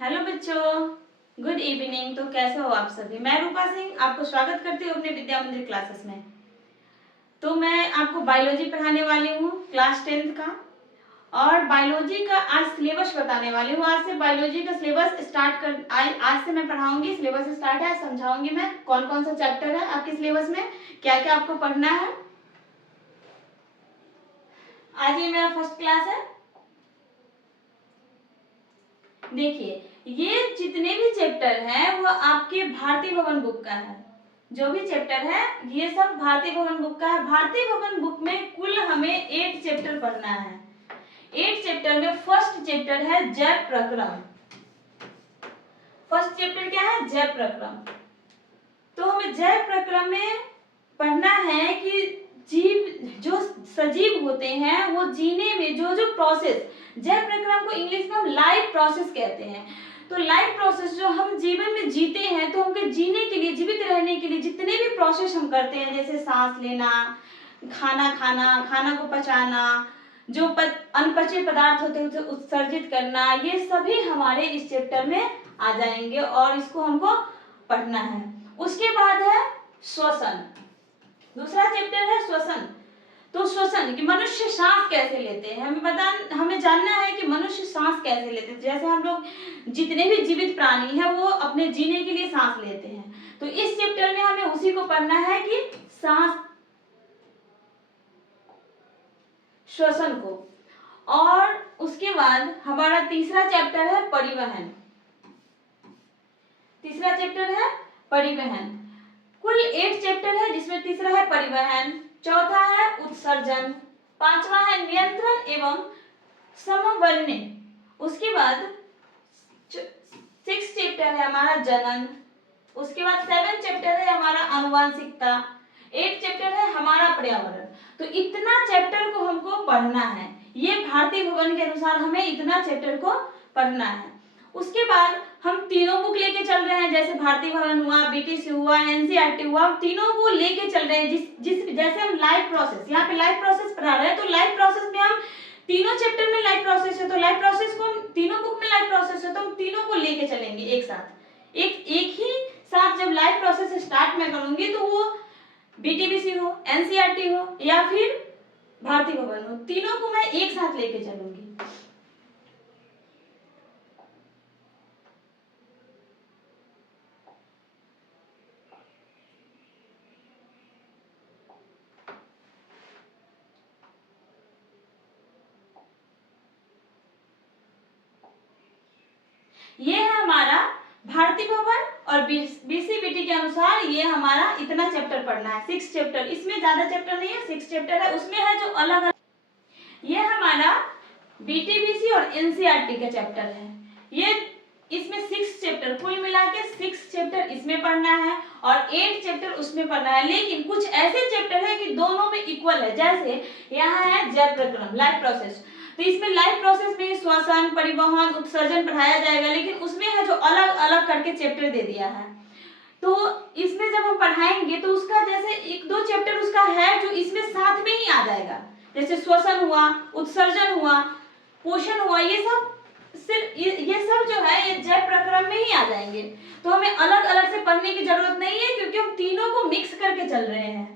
Hello बच्चों, good evening. तो कैसे हो आप सभी। मैं रूपा सिंह आपको स्वागत करती हूँ अपने विद्या मंदिर क्लासेस में। तो मैं आपको बायोलॉजी पढ़ाने वाली हूँ क्लास 10th का, और बायोलॉजी का आज सिलेबस बताने वाली हूँ। आज से बायोलॉजी का सिलेबस स्टार्ट कर आज से मैं पढ़ाऊंगी। सिलेबस स्टार्ट है, समझाऊंगी मैं कौन कौन सा चैप्टर है आपके सिलेबस में, क्या क्या आपको पढ़ना है। आज ये मेरा फर्स्ट क्लास है। देखिए, ये जितने भी चैप्टर हैं वो आपके भारतीय भवन बुक का है। जो भी चैप्टर है ये सब भारतीय भवन बुक का है। भारतीय भवन बुक में कुल हमें 8 चैप्टर पढ़ना है। 8 चैप्टर में फर्स्ट चैप्टर है जैव प्रक्रम। फर्स्ट चैप्टर क्या है? जैव प्रक्रम। तो हमें जैव प्रक्रम में पढ़ना है कि जीव जो सजीव होते हैं वो जीने में जो जो प्रोसेस, जैव प्रक्रम को इंग्लिश में हम लाइफ प्रोसेस कहते हैं। तो लाइफ प्रोसेस जो हम जीवन में जीते हैं, तो हमके जीने के लिए, जीवित रहने के लिए जितने भी प्रोसेस हम करते हैं, जैसे सांस लेना, खाना खाना, खाना को पचाना, जो अनपचे पदार्थ होते हैं उसे उत्सर्जित करना, ये सभी हमारे इस चैप्टर में आ जाएंगे और इसको हमको पढ़ना है। उसके बाद है श्वसन। दूसरा चैप्टर है श्वसन। तो श्वसन कि मनुष्य सांस कैसे लेते हैं, हमें जानना है कि मनुष्य सांस कैसे लेते हैं। जैसे हम लोग जितने भी जीवित प्राणी हैं वो अपने जीने के लिए सांस लेते हैं, तो इस चैप्टर में हमें उसी को पढ़ना है कि सांस, श्वसन को। और उसके बाद हमारा तीसरा चैप्टर है परिवहन। तीसरा चैप्टर है परिवहन। कुल 8 चैप्टर है जिसमें तीसरा है परिवहन, चौथा है उत्सर्जन, पांचवा है नियंत्रण एवं समन्वय। उसके बाद 6 चैप्टर है हमारा जनन। उसके बाद 7 चैप्टर है हमारा आनुवांशिकता। 8 चैप्टर है हमारा पर्यावरण। तो इतना चैप्टर को हमको पढ़ना है। ये भारतीय भवन के अनुसार हमें इतना चैप्टर को पढ़ना है। उसके बाद हम तीनों बुक लेके चल रहे हैं, जैसे भारतीय भवन हुआ, बीटीसी हुआ, एनसीईआरटी हुआ, हम तीनों को लेके चल रहे हैं। जैसे हम लाइफ प्रोसेस, यहाँ पे लाइफ प्रोसेस पढ़ा रहे हैं, तो लाइफ प्रोसेस में हम तीनों चैप्टर में लाइफ प्रोसेस है, तो लाइफ प्रोसेस को हम तीनों बुक में लाइफ प्रोसेस है, तो हम तीनों को लेके चलेंगे एक साथ। एक ही साथ जब लाइफ प्रोसेस स्टार्ट में करूंगी तो वो बीटीबीसी हो, एनसीईआरटी हो या फिर भारतीय भवन हो, तीनों को मैं एक साथ लेके चलूंगी। ये है हमारा भारतीय भवन और बीसीबीटी के अनुसार ये हमारा इतना चैप्टर पढ़ना है, 6 चैप्टर। इसमें ज्यादा चैप्टर नहीं है, 6 चैप्टर है। उसमें है जो अलग अलग, ये हमारा बीटीबीसी और एनसीईआरटी का चैप्टर है। ये इसमें 6 चैप्टर, कुल मिला के 6 चैप्टर इसमें पढ़ना है और 8 चैप्टर उसमें पढ़ना है। लेकिन कुछ ऐसे चैप्टर है कि दोनों में इक्वल है, जैसे यहाँ है जैव प्रक्रम, लाइफ प्रोसेस। तो इसमें लाइफ प्रोसेस में श्वसन, परिवहन, उत्सर्जन पढ़ाया जाएगा, लेकिन उसमें है जो अलग अलग करके चैप्टर दे दिया है। तो इसमें जब हम पढ़ाएंगे तो उसका जैसे 1-2 चैप्टर उसका है जो इसमें साथ में ही आ जाएगा, जैसे श्वसन हुआ, उत्सर्जन हुआ, पोषण हुआ, ये सब सिर्फ ये सब जो है ये जैव प्रक्रम में ही आ जाएंगे। तो हमें अलग अलग से पढ़ने की जरूरत नहीं है, क्योंकि हम तीनों को मिक्स करके चल रहे हैं।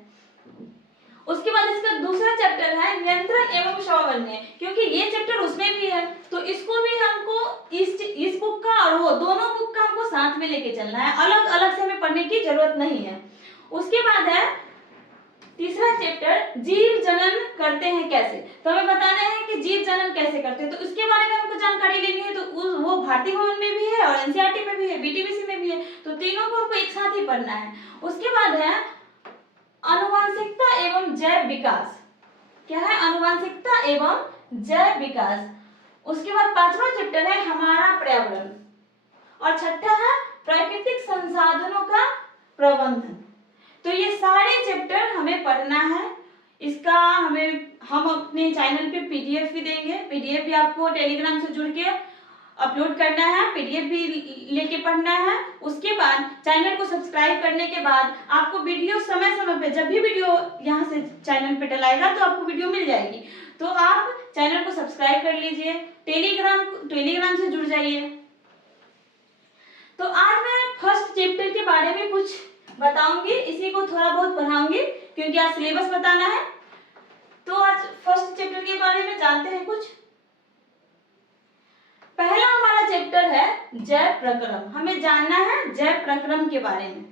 उसके बाद इसका दूसरा चैप्टर है नियंत्रण एवं समन्वय, क्योंकि ये चैप्टर उसमें भी है, तो इसको भी हमको इस बुक का और वो दोनों बुक का हमको साथ में लेके चलना है, अलग अलग से हमें पढ़ने की जरूरत नहीं है। उसके बाद है तीसरा चैप्टर जीव जनन करते हैं कैसे। तो हमें बताना है कि जीव जनन कैसे करते हैं, तो उसके बारे में हमको जानकारी लेनी है। तो वो भारतीय भवन में भी है और एनसीईआरटी में भी है, बीटीबीसी में भी है, तो तीनों को हमको एक साथ ही पढ़ना है। उसके बाद है आनुवांशिकता एवं जैव विकास। क्या है? आनुवांशिकता एवं जैव विकास। उसके बाद 5वां चैप्टर है हमारा पर्यावरण और 6ठा है प्राकृतिक संसाधनों का प्रबंधन। तो ये सारे चैप्टर हमें पढ़ना है। इसका हम अपने चैनल पे पीडीएफ भी देंगे। पीडीएफ भी आपको टेलीग्राम से जुड़ के अपलोड करना है, पीडीएफ भी लेके पढ़ना है। उसके बाद चैनल को सब्सक्राइब करने के बाद आपको वीडियो समय समय पे, जब भी वीडियो यहाँ से चैनल पे डलाएगा तो आपको वीडियो मिल जाएगी। तो आप चैनल को सब्सक्राइब कर लीजिए, टेलीग्राम से जुड़ जाइए। तो आज मैं फर्स्ट चैप्टर के बारे में कुछ बताऊंगी, इसी को थोड़ा बहुत पढ़ाऊंगी क्योंकि आज सिलेबस बताना है। तो आज फर्स्ट चैप्टर के बारे में जानते हैं कुछ। पहला हमारा चैप्टर है जैव प्रक्रम। हमें जानना है जैव प्रक्रम के बारे में।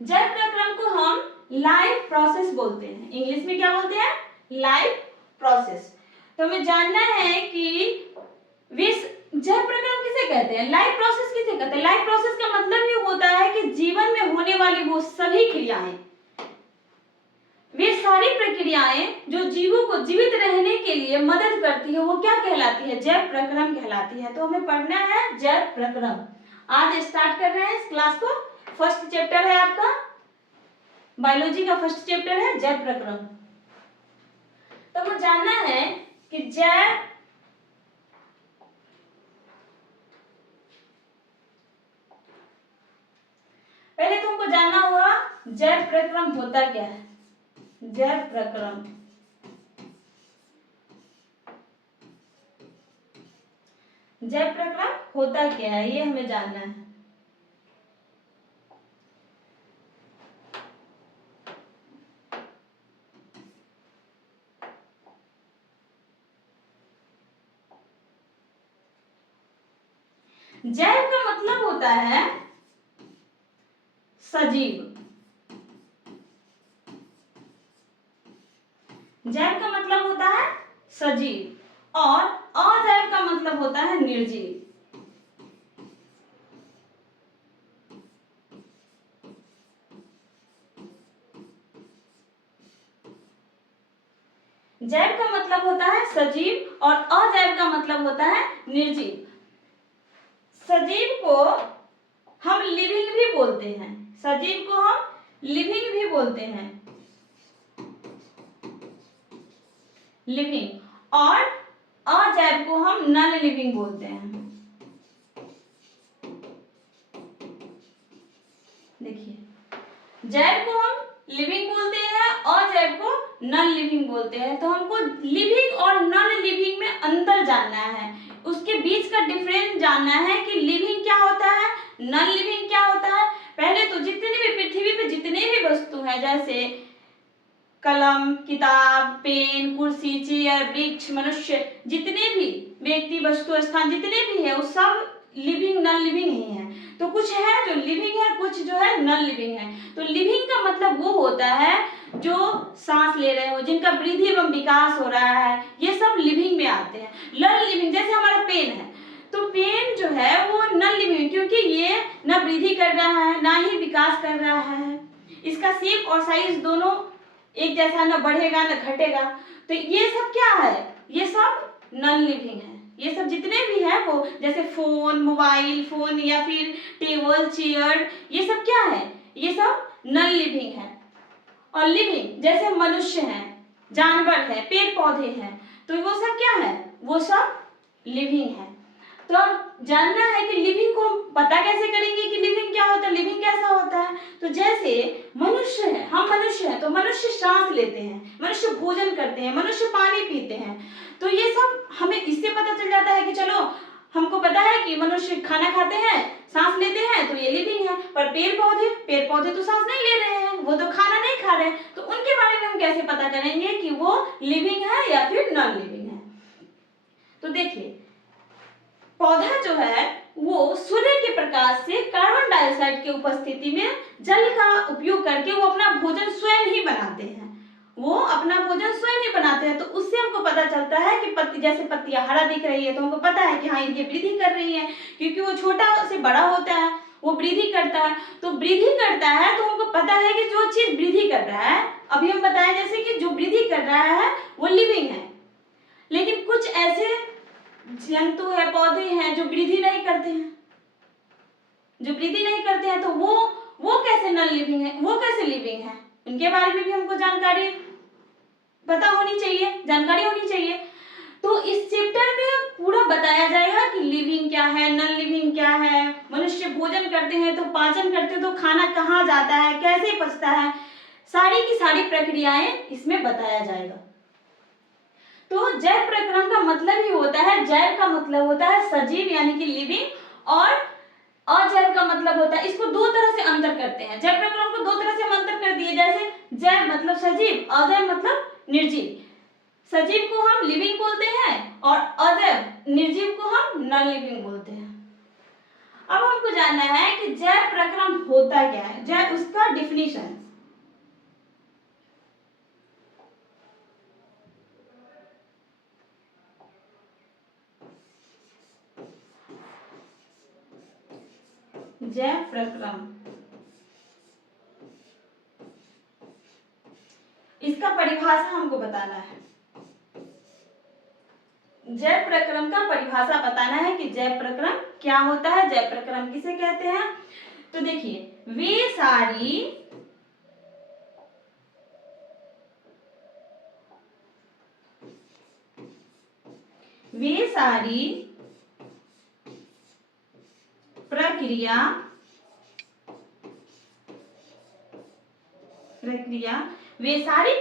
जैव प्रक्रम को हम लाइफ प्रोसेस बोलते हैं, इंग्लिश में क्या बोलते हैं, लाइफ प्रोसेस। तो हमें जानना है कि जैव प्रक्रम किसे कहते हैं, लाइफ प्रोसेस किसे कहते हैं। लाइफ प्रोसेस का मतलब ये होता है कि जीवन में होने वाली वो सभी क्रियाएं, वे सारी प्रक्रियाएं जो जीवों को जीवित रहने के लिए मदद करती है, वो क्या कहलाती है, जैव प्रक्रम कहलाती है। तो हमें पढ़ना है जैव प्रक्रम। आज स्टार्ट कर रहे हैं इस क्लास को। फर्स्ट चैप्टर है आपका बायोलॉजी का, फर्स्ट चैप्टर है जैव प्रक्रम। तो हमें जानना है कि जैव पहले तुमको जानना होगा जैव प्रक्रम होता क्या है। जैव प्रक्रम जैव प्रक्रम होता क्या है, ये हमें जानना है। जैव का मतलब होता है सजीव। जैव का मतलब होता है सजीव और अजैव का मतलब होता है निर्जीव। जैव का मतलब होता है सजीव और अजैव का मतलब होता है निर्जीव। सजीव को हम लिविंग भी बोलते हैं, सजीव को हम लिविंग भी बोलते हैं, लिविंग, और अजैव को हम नॉन लिविंग बोलते हैं। देखिए, जैव को हम लिविंग बोलते हैं, अजैव को नॉन लिविंग बोलते हैं। तो हमको लिविंग और नॉन लिविंग में अंतर जानना है, उसके बीच का डिफरेंस जानना है कि लिविंग क्या होता है, नॉन लिविंग क्या होता है। पहले तो जितने भी पृथ्वी पे जितने भी वस्तु हैं, जैसे कलम, किताब, पेन, कुर्सी, चेयर, वृक्ष, मनुष्य, जितने भी व्यक्ति, वस्तु, स्थान जितने भी है, वो सब लिविंग नॉन लिविंग ही है। तो कुछ है जो लिविंग है, कुछ जो है नॉन लिविंग है। तो लिविंग का मतलब वो होता है जो सांस ले रहे हो, जिनका वृद्धि एवं विकास हो रहा है, ये सब लिविंग में आते हैं। नॉन लिविंग जैसे हमारा पेन है, तो पेन जो है वो नॉन लिविंग, क्योंकि ये ना वृद्धि कर रहा है ना ही विकास कर रहा है, इसका शेप और साइज दोनों एक जैसा, ना बढ़ेगा ना घटेगा। तो ये सब क्या है, ये सब नॉन लिविंग है। ये सब जितने भी हैं वो, जैसे फोन, मोबाइल फोन या फिर टेबल, चेयर, ये सब क्या है, ये सब नॉन लिविंग है। और लिविंग जैसे मनुष्य हैं, जानवर है, पेड़ पौधे हैं, तो वो सब क्या है, वो सब लिविंग है। तो अब जानना है कि लिविंग को हम पता कैसे करेंगे कि लिविंग क्या होता है, लिविंग कैसा होता है। तो जैसे मनुष्य है, हम मनुष्य हैं, तो मनुष्य सांस लेते हैं, मनुष्य भोजन करते हैं, मनुष्य पानी पीते हैं। तो ये सब हमें इससे पता चल जाता है कि चलो हमको पता है कि मनुष्य खाना खाते हैं, सांस लेते हैं, तो ये लिविंग है। पर पेड़ पौधे तो सांस नहीं ले रहे हैं, वो तो खाना नहीं खा रहे हैं, तो उनके बारे में हम कैसे पता करेंगे कि वो लिविंग है या फिर नॉन लिविंग है। तो देखिए, पौधा जो है वो सूर्य के प्रकाश से कार्बन डाइऑक्साइड की उपस्थिति में जल का उपयोग करके वो अपना भोजन स्वयं ही बनाते हैं, वो अपना भोजन स्वयं ही बनाते हैं। तो उससे हमको पता चलता है कि पत्ती, जैसे पत्तियां हरा दिख रही है, तो हमको पता है कि हाँ ये वृद्धि कर रही है, क्योंकि वो छोटा से बड़ा होता है, वो वृद्धि करता है। तो वृद्धि करता है तो हमको पता है कि जो चीज वृद्धि कर रहा है, अभी हम बताएं जैसे कि जो वृद्धि कर रहा है वो लिविंग है। लेकिन कुछ ऐसे जंतु है, पौधे हैं जो वृद्धि नहीं करते हैं, जो वृद्धि नहीं करते हैं, तो वो कैसे नॉन लिविंग है, वो कैसे लिविंग है, उनके बारे में भी हमको जानकारी पता होनी चाहिए, जानकारी होनी चाहिए। तो इस चैप्टर में पूरा बताया जाएगा कि लिविंग क्या है, नॉन लिविंग क्या है, मनुष्य भोजन करते हैं तो पाचन करते हैं तो खाना कहाँ जाता है, कैसे पचता है, सारी की सारी प्रक्रियाएं इसमें बताया जाएगा। तो जैव प्रक्रम का मतलब ही होता है, जैव का मतलब होता है सजीव यानी कि लिविंग, और अजैव का मतलब होता है, इसको दो तरह से अंतर करते हैं, जैव प्रक्रम को दो तरह से हम अंतर कर दिए, जैसे जैव मतलब सजीव, अजैव मतलब निर्जीव। सजीव को हम लिविंग बोलते हैं और अजैव निर्जीव को हम नॉन लिविंग बोलते हैं। अब हमको जानना है कि जैव प्रक्रम होता क्या है, जैव उसका डिफिनीशन। जैव प्रक्रम, इसका परिभाषा हमको बताना है। जैव प्रक्रम का परिभाषा बताना है कि जैव प्रक्रम क्या होता है, जैव प्रक्रम किसे कहते हैं। तो देखिए, वे सारी प्रक्रिया वे सारी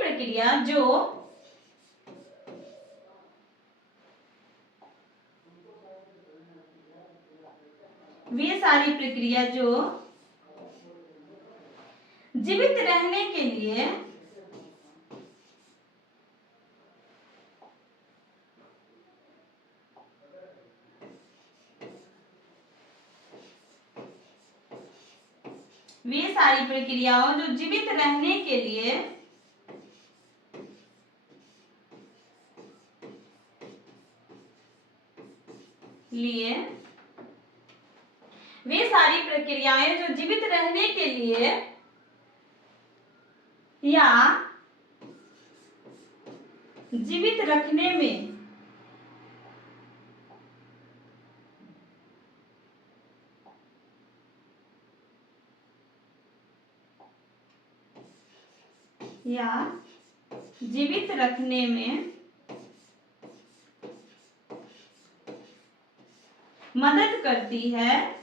प्रक्रिया जो जीवित रहने के लिए वे सारी प्रक्रियाओं जो जीवित रहने के लिए वे सारी प्रक्रियाएं जो जीवित रहने के लिए या जीवित रखने में मदद करती है,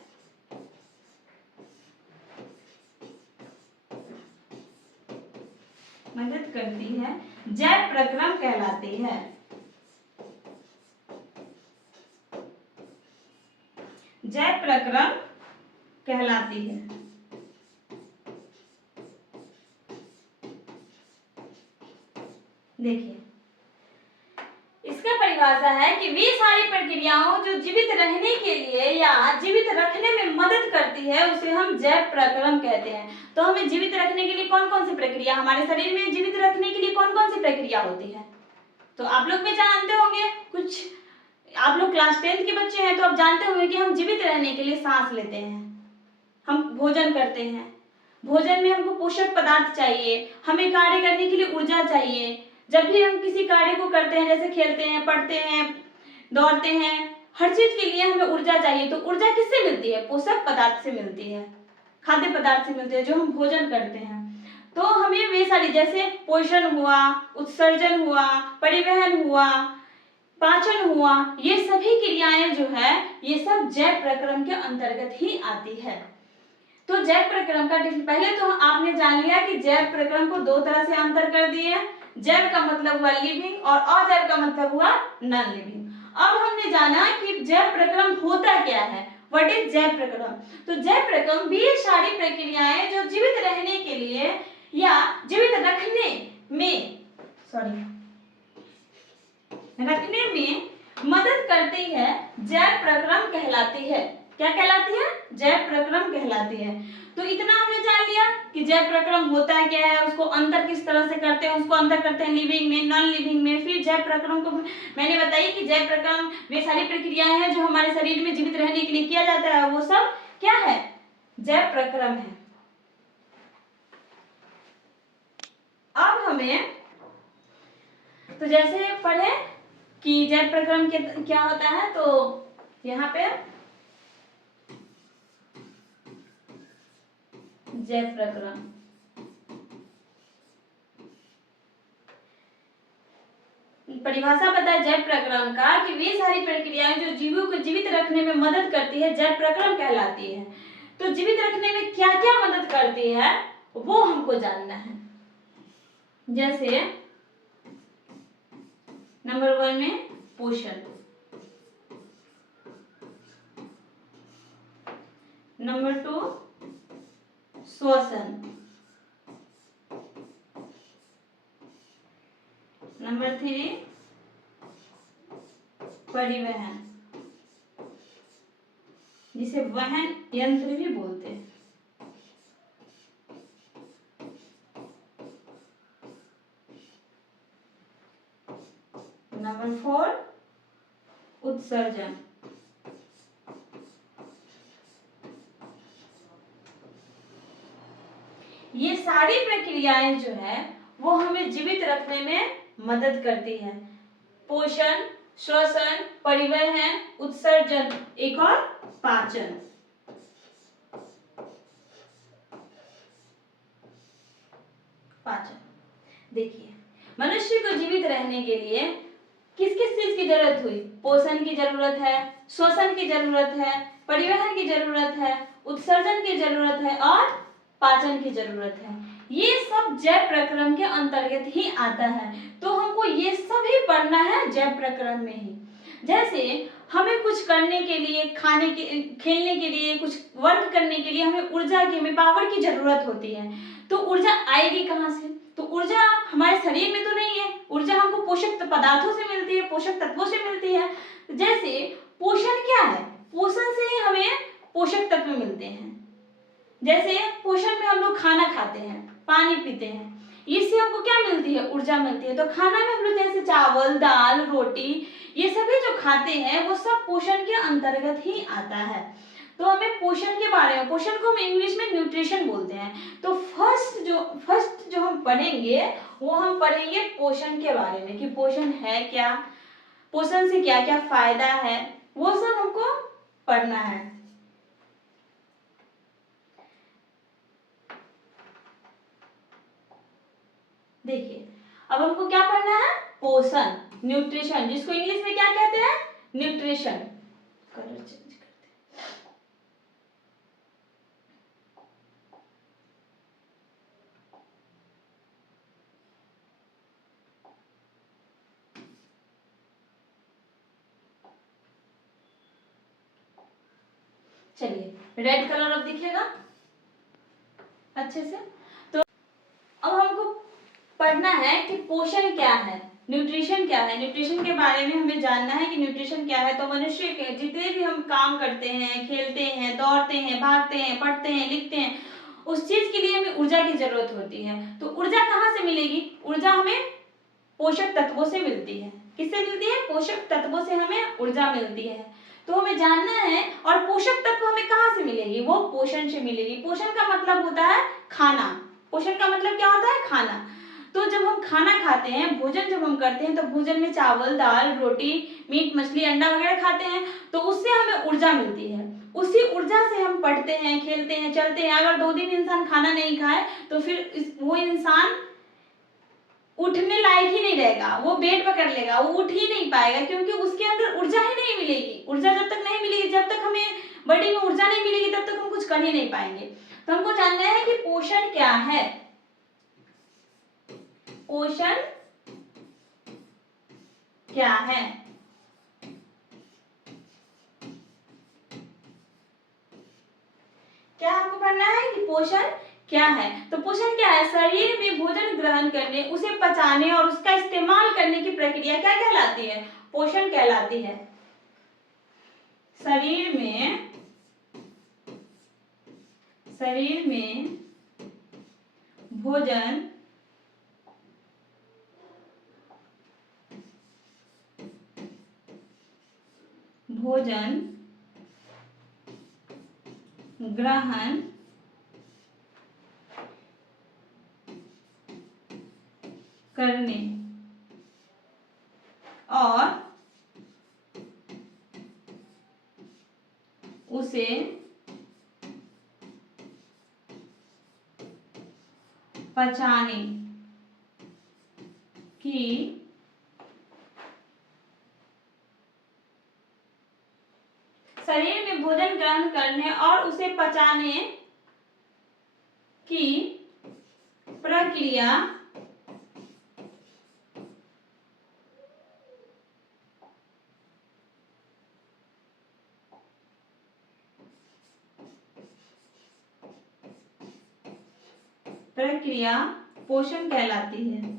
जैव प्रक्रम कहलाती है। जैव प्रक्रम कहलाती है। देखिए, इसका परिभाषा है कि वे सारी प्रक्रियाओं जो जीवित रहने के लिए या जीवित रखने में मदद करती है उसे हम जैव प्रक्रम कहते हैं। तो हमें जीवित रखने के लिए कौन कौन सी प्रक्रिया, हमारे शरीर में जीवित रखने के लिए कौन कौन सी प्रक्रिया होती है, तो आप लोग भी जानते होंगे। कुछ आप लोग क्लास 10 के बच्चे हैं तो आप जानते होंगे कि हम जीवित रहने के लिए सांस लेते हैं, हम भोजन करते हैं, भोजन में हमको पोषक पदार्थ चाहिए, हमें कार्य करने के लिए ऊर्जा चाहिए। जब भी हम किसी कार्य को करते हैं, जैसे खेलते हैं, पढ़ते हैं, दौड़ते हैं, हर चीज के लिए हमें ऊर्जा चाहिए। तो ऊर्जा किससे मिलती है, पोषक पदार्थ से मिलती है, खाद्य पदार्थ से मिलती है, जो हम भोजन करते हैं। तो हमें वे सारी, जैसे पोषण हुआ, उत्सर्जन हुआ, परिवहन हुआ, पाचन हुआ, ये सभी क्रियाएं जो है ये सब जैव प्रक्रम के अंतर्गत ही आती है। तो जैव प्रक्रम का पहले तो आपने जान लिया कि जैव प्रक्रम को दो तरह से अंतर कर दिए। जैव का मतलब हुआ लिविंग और अजैव का मतलब हुआ नॉन लिविंग। अब हमने जाना कि जैव प्रक्रम होता क्या है, व्हाट इज जैव प्रक्रम। तो जैव प्रक्रम वे सारी प्रक्रियाएं जो जीवित रहने के लिए या जीवित रखने में मदद करती है, जैव प्रक्रम कहलाती है। क्या कहलाती है, जैव प्रक्रम कहलाती है। तो इतना हमने जान लिया कि जैव प्रक्रम होता है क्या है, उसको अंतर किस तरह से करते हैं, उसको अंतर करते हैं लिविंग में, नॉन लिविंग में। फिर जैव प्रक्रम को मैंने बताई कि जैव प्रक्रम वे सारी प्रक्रियाएं हैं जो हमारे शरीर में जीवित रहने के लिए किया जाता है, वो सब क्या है, जैव प्रक्रम है। अब हमें तो जैसे पढ़े कि जैव प्रक्रम क्या होता है, तो यहाँ पे जैव प्रक्रम परिभाषा पता है जैव प्रक्रम का कि वे सारी प्रक्रियाएं जो जीवों को जीवित रखने में मदद करती है, जैव प्रक्रम कहलाती है। तो जीवित रखने में क्या क्या मदद करती है वो हमको जानना है। जैसे नंबर 1 में पोषण, नंबर 2 श्वसन, नंबर 3 परिवहन, जिसे वहन यंत्र भी बोलते हैं। नंबर 4 उत्सर्जन। ये सारी प्रक्रियाएं जो है वो हमें जीवित रखने में मदद करती है। पोषण, श्वसन, परिवहन, उत्सर्जन, एक और पाचन। देखिए, मनुष्य को जीवित रहने के लिए किस किस चीज की जरूरत हुई? पोषण की जरूरत है, श्वसन की जरूरत है, परिवहन की जरूरत है, उत्सर्जन की जरूरत है और पाचन की जरूरत है। ये सब जैव प्रक्रम के अंतर्गत ही आता है, तो हमको ये सभी पढ़ना है जैव प्रक्रम में ही। जैसे हमें कुछ करने के लिए, खाने के, खेलने के लिए, कुछ वर्क करने के लिए हमें ऊर्जा की, हमें पावर की जरूरत होती है। तो ऊर्जा आएगी कहाँ से? तो ऊर्जा हमारे शरीर में तो नहीं है, ऊर्जा हमको पोषक पदार्थों से मिलती है, पोषक तत्वों से मिलती है। जैसे पोषण क्या है? पोषण से ही हमें पोषक तत्व मिलते हैं। जैसे पोषण में हम लोग खाना खाते हैं, पानी पीते हैं, इससे हमको क्या मिलती है? ऊर्जा मिलती है। तो खाना में हम लोग जैसे चावल, दाल, रोटी, ये सभी जो खाते हैं वो सब पोषण के अंतर्गत ही आता है। तो हमें पोषण के बारे में, पोषण को हम इंग्लिश में न्यूट्रिशन बोलते हैं। तो फर्स्ट जो हम पढ़ेंगे वो हम पढ़ेंगे पोषण के बारे में, कि पोषण है क्या, पोषण से क्या क्या फायदा है, वो सब हमको पढ़ना है। देखिए, अब हमको क्या पढ़ना है? पोषण, न्यूट्रिशन, जिसको इंग्लिश में क्या कहते हैं? न्यूट्रिशन। कलर चेंज करते हैं। चलिए, रेड कलर अब दिखेगा अच्छे से। तो अब हमको पढ़ना है कि पोषण क्या है, न्यूट्रिशन क्या है। न्यूट्रिशन के बारे में हमें जानना है कि न्यूट्रिशन क्या है। तो मनुष्य के जितने भी हम काम करते हैं, खेलते हैं, दौड़ते हैं, भागते हैं, पढ़ते हैं, लिखते हैं, उस चीज के लिए हमें ऊर्जा की जरूरत होती है। तो ऊर्जा कहाँ से मिलेगी? ऊर्जा हमें पोषक तत्वों से मिलती है। किससे मिलती है? पोषक तत्वों से हमें ऊर्जा मिलती है। तो हमें जानना है, और पोषक तत्व हमें कहाँ से मिलेगी? वो पोषण से मिलेगी। पोषण का मतलब होता है खाना। पोषण का मतलब क्या होता है? खाना। तो जब हम खाना खाते हैं, भोजन जब हम करते हैं, तो भोजन में चावल, दाल, रोटी, मीट, मछली, अंडा वगैरह खाते हैं, तो उससे हमें ऊर्जा मिलती है। उसी ऊर्जा से हम पढ़ते हैं, खेलते हैं, चलते हैं। अगर 2 दिन इंसान खाना नहीं खाए तो फिर वो इंसान उठने लायक ही नहीं रहेगा, वो बेड पकड़ लेगा, वो उठ ही नहीं पाएगा, क्योंकि उसके अंदर ऊर्जा ही नहीं मिलेगी। ऊर्जा जब तक नहीं मिलेगी, जब तक हमें बॉडी में ऊर्जा नहीं मिलेगी, तब तक हम कुछ कर ही नहीं पाएंगे। तो हमको जानना है कि पोषण क्या है। पोषण क्या है? क्या हमको पढ़ना है कि पोषण क्या है? तो पोषण क्या है? शरीर में भोजन ग्रहण करने, उसे पचाने और उसका इस्तेमाल करने की प्रक्रिया क्या कहलाती है? पोषण कहलाती है। शरीर में भोजन ग्रहण करने और उसे पचाने की शरीर में भोजन ग्रहण करने और उसे पचाने की प्रक्रिया प्रक्रिया पोषण कहलाती है।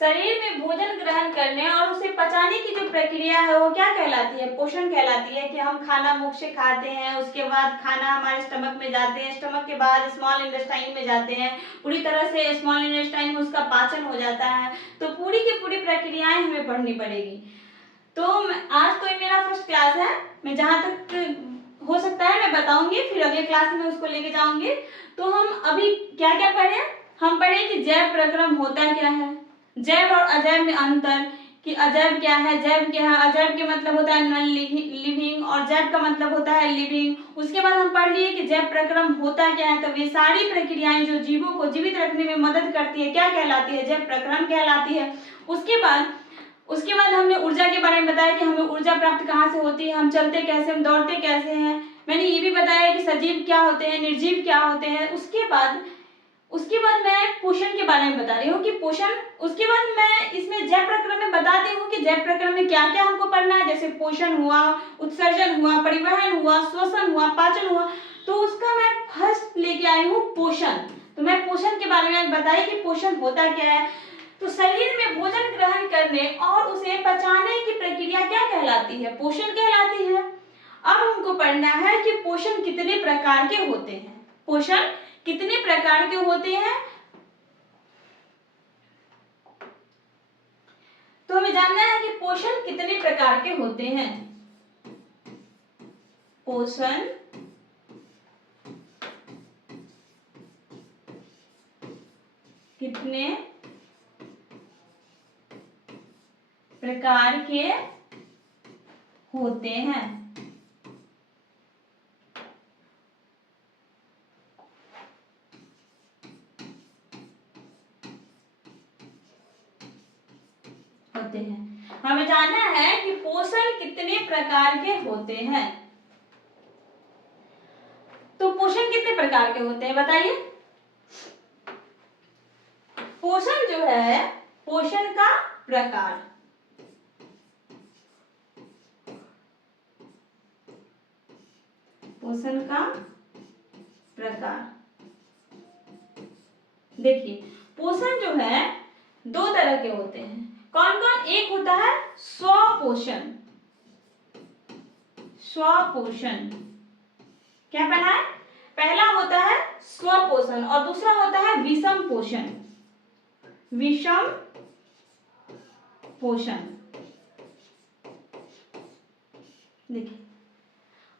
शरीर में भोजन ग्रहण करने और उसे पचाने की जो प्रक्रिया है वो क्या कहलाती है? पोषण कहलाती है। कि हम खाना मुख से खाते हैं, उसके बाद खाना हमारे स्टमक में जाते हैं, स्टमक के बाद स्मॉल इंटेस्टाइन में जाते हैं, पूरी तरह से स्मॉल इंटेस्टाइन में उसका पाचन हो जाता है। तो पूरी की पूरी प्रक्रियाएं हमें पढ़नी पड़ेगी। तो आज तो ये मेरा फर्स्ट क्लास है, मैं जहाँ तक हो सकता है मैं बताऊंगी, फिर अगले क्लास में उसको लेके जाऊंगी। तो हम अभी क्या क्या पढ़े? हम पढ़े कि जैव प्रक्रम होता क्या है, जैव और अजैव में अंतर, कि अजैव क्या है, जैव क्या है। अजैव के मतलब होता है नॉन लिविंग और जैव का मतलब होता है लिविंग। उसके बाद हम पढ़ लिए कि जैव प्रक्रम होता क्या है। तो ये सारी प्रक्रियाएं जो जीवों को जीवित रखने में मदद करती है क्या कहलाती है? जैव प्रक्रम कहलाती है। उसके बाद हमने ऊर्जा के बारे में बताया कि हमें ऊर्जा प्राप्त कहाँ से होती है, हम चलते कैसे, हम दौड़ते कैसे हैं। मैंने ये भी बताया कि सजीव क्या होते हैं, निर्जीव क्या होते हैं। उसके बाद मैं पोषण के बारे में बता रही हूँ कि पोषण। उसके बाद मैं इसमें जैव प्रक्रम में बताती हूँ कि जैव प्रक्रम में क्या क्या हमको पढ़ना है, जैसे पोषण हुआ, उत्सर्जन हुआ, परिवहन हुआ, श्वसन हुआ, पाचन हुआ। तो उसका मैं फर्स्ट लेके आई हूँ पोषण। तो मैं पोषण के बारे में बताई कि पोषण होता क्या है। तो शरीर में भोजन ग्रहण करने और उसे पचाने की प्रक्रिया क्या कहलाती है? पोषण कहलाती है। अब हमको पढ़ना है कि पोषण कितने प्रकार के होते हैं। पोषण कितने प्रकार के होते हैं, तो हमें जानना है कि पोषण कितने प्रकार के होते हैं। पोषण कितने प्रकार के होते हैं। हमें जानना है कि पोषण कितने प्रकार के होते हैं। तो पोषण कितने प्रकार के होते हैं बताइए। पोषण जो है, पोषण का प्रकार, पोषण का प्रकार। देखिए पोषण जो है दो तरह के होते हैं। कौन कौन? एक होता है स्वपोषण। स्वपोषण क्या पढ़ा है? पहला होता है स्वपोषण और दूसरा होता है विषम पोषण। विषम पोषण। देखिए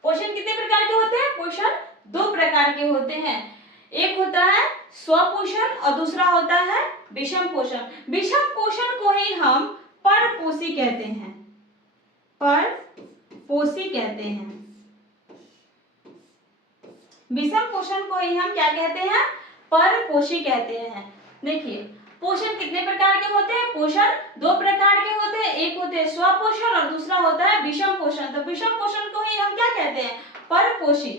पोषण कितने प्रकार के होते हैं? पोषण दो प्रकार के होते हैं। एक होता है स्वपोषण और दूसरा होता है विषम पोषण। विषम पोषण को ही हम परपोषी कहते हैं। परपोषी कहते हैं। विषम पोषण को ही हम क्या कहते हैं? परपोषी कहते हैं। देखिए पोषण कितने प्रकार के होते हैं? पोषण दो प्रकार के होते हैं। एक होते हैं स्वपोषण और दूसरा होता है विषम पोषण। तो विषम पोषण को ही हम क्या कहते हैं? परपोषी।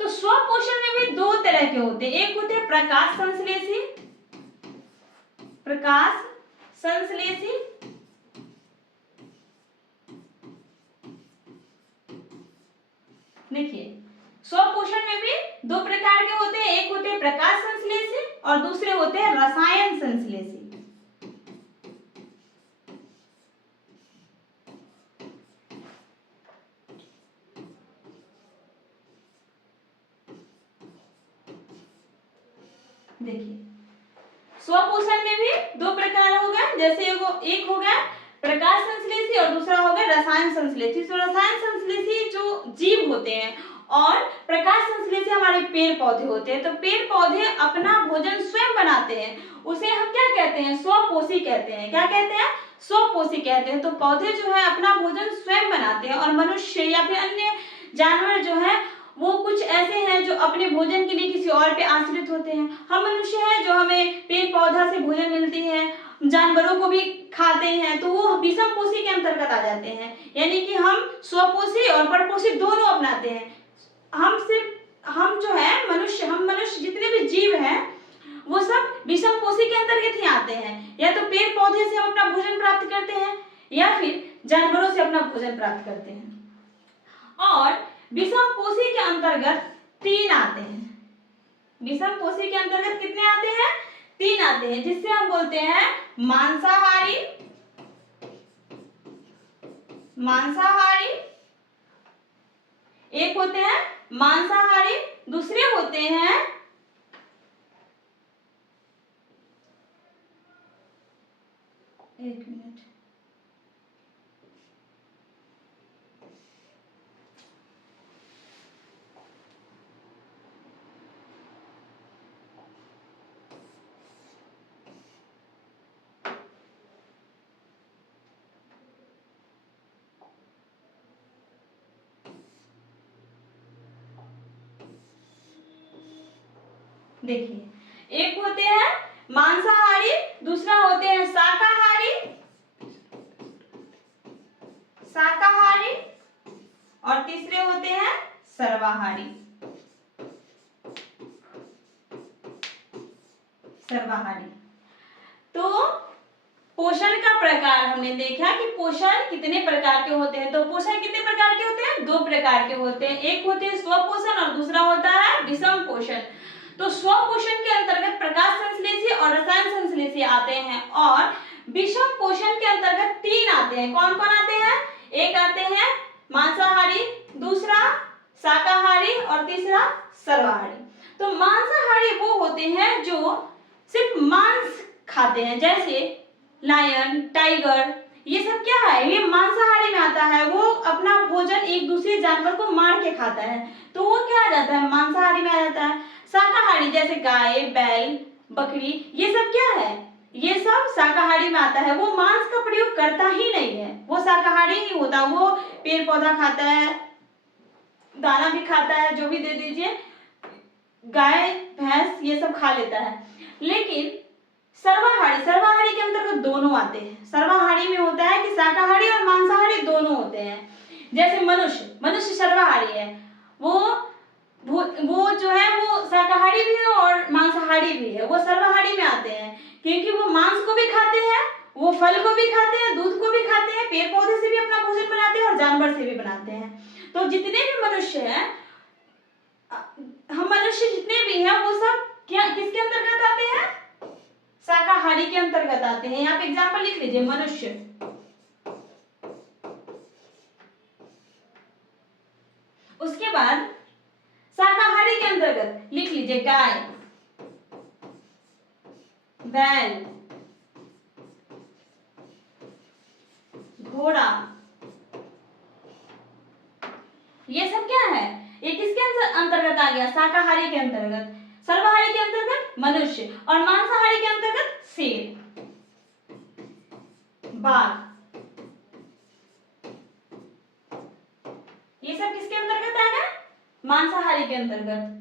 तो स्वपोषण में भी दो तरह के होते हैं। एक होते हैं प्रकाश संश्लेषी, प्रकाश संश्लेषी, देखिए स्वपोषण में भी दो प्रकार के होते हैं। एक होते हैं प्रकाश संश्लेषी और दूसरे होते हैं रसायन संश्लेषी। देखिए स्वपोषण में भी दो प्रकार हो गए, जैसे एक हो गया प्रकाश संश्लेषी और दूसरा हो गया रसायन संश्लेषी। तो रसायन संश्लेषी जो जीव होते हैं और प्रकाश संश्लेषी हमारे पेड़ पौधे होते हैं। तो पेड़ पौधे अपना भोजन स्वयं बनाते हैं, उसे हम क्या कहते हैं? स्वपोषी कहते हैं। क्या कहते हैं? स्वपोषी कहते हैं। तो पौधे जो है अपना भोजन स्वयं बनाते हैं और मनुष्य या फिर अन्य जानवर जो है वो कुछ ऐसे हैं जो अपने भोजन के लिए किसी और पे आश्रित होते हैं। हम मनुष्य हैं जो हमें पेड़ पौधा से भोजन मिलती है, जानवरों को भी खाते हैं, तो वो विषम पोषी के अंतर्गत आ जाते हैं। यानी कि हम स्वपोषी और परपोषी दोनों अपनाते हैं। हम जो है मनुष्य, हम मनुष्य जितने भी जीव हैं वो सब विषम पोषी के अंतर्गत ही आते हैं। या तो पेड़ पौधे से हम अपना भोजन प्राप्त करते हैं या फिर जानवरों से अपना भोजन प्राप्त करते हैं। और विषम पोषी के अंतर्गत 3 आते हैं। विषम पोषी के अंतर्गत कितने आते हैं? 3 आते हैं, जिससे हम बोलते हैं मांसाहारी, एक होते हैं मांसाहारी, दूसरे होते हैं एक मिनट, देखिए, एक होते हैं मांसाहारी, दूसरा होते हैं शाकाहारी, और तीसरे होते हैं सर्वाहारी। तो पोषण का प्रकार हमने देखा कि पोषण कितने प्रकार के होते हैं। तो पोषण कितने प्रकार के होते हैं? 2 प्रकार के होते हैं। एक होते हैं स्वपोषण और दूसरा होता है विषम पोषण। तो स्वपोषण के अंतर्गत प्रकाश संश्लेषी और रसायन संश्लेषी आते हैं, और विषम पोषण के अंतर्गत 3 आते हैं। कौन कौन आते हैं? एक आते हैं मांसाहारी, दूसरा शाकाहारी और तीसरा सर्वाहारी। तो मांसाहारी वो होते हैं जो सिर्फ मांस खाते हैं, जैसे लायन, टाइगर, ये सब क्या है? ये मांसाहारी में आता है। वो अपना भोजन एक दूसरे जानवर को मार के खाता है, तो वो क्या आ जाता है? मांसाहारी में आ जाता है। शाकाहारी जैसे गाय, बैल, बकरी, ये सब क्या है? ये सब शाकाहारी में आता है। वो मांस का प्रयोग करता ही नहीं है, वो शाकाहारी ही होता। वो पेड़ पौधा खाता है, दाना भी खाता है, जो भी दे दीजिए, गाय भैंस ये सब खा लेता है। लेकिन सर्वाहारी के अंतर्गत दोनों आते हैं। सर्वाहारी में होता है कि शाकाहारी और मांसाहारी दोनों होते हैं। जैसे मनुष्य सर्वाहारी है, वो जो है वो शाकाहारी भी है और मांसाहारी भी है। वो सर्वाहारी में आते हैं क्योंकि वो मांस को भी खाते हैं, वो फल को भी खाते हैं, दूध को भी खाते हैं, पेड़ पौधे से भी अपना भोजन बनाते हैं और जानवर से भी बनाते हैं। तो जितने भी मनुष्य हैं, हम मनुष्य जितने भी हैं, वो सब क्या किसके अंतर्गत आते हैं? शाकाहारी के अंतर्गत आते हैं। यहाँ पे एग्जाम्पल लिख लीजिए, मनुष्य, उसके बाद शाकाहारी के अंतर्गत लिख लीजिए गाय, बैल, घोड़ा, ये सब क्या है? ये किसके अंतर्गत आ गया? शाकाहारी के अंतर्गत। सर्वाहारी के अंतर्गत मनुष्य, और मांसाहारी के अंतर्गत शेर, बाघ, ये सब किसके अंतर्गत आ गया? मांसाहारी के अंतर्गत।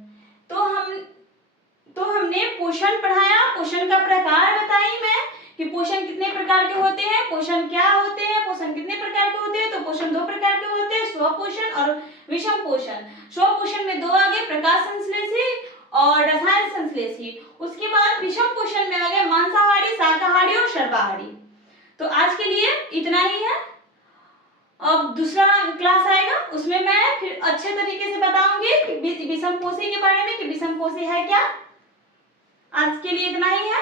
तो हमने पोषण पढ़ाया, पोषण का प्रकार बताई मैं कि पोषण कितने प्रकार के होते हैं, पोषण क्या होते हैं, पोषण कितने प्रकार के होते हैं। तो पोषण 2 प्रकार के होते हैं, स्वपोषण और विषम पोषण। स्वपोषण में 2 आ गए, प्रकाश संश्लेषी और रसायन संश्लेषी। उसके बाद विषम पोषण में आ गए मांसाहारी, शाकाहारी और सर्वाहारी। तो आज के लिए इतना ही है। अब दूसरा क्लास आएगा, उसमें मैं फिर अच्छे तरीके से बताऊंगी कि विषम पोषी के बारे में, कि विषम पोषी है क्या। आज के लिए इतना ही है।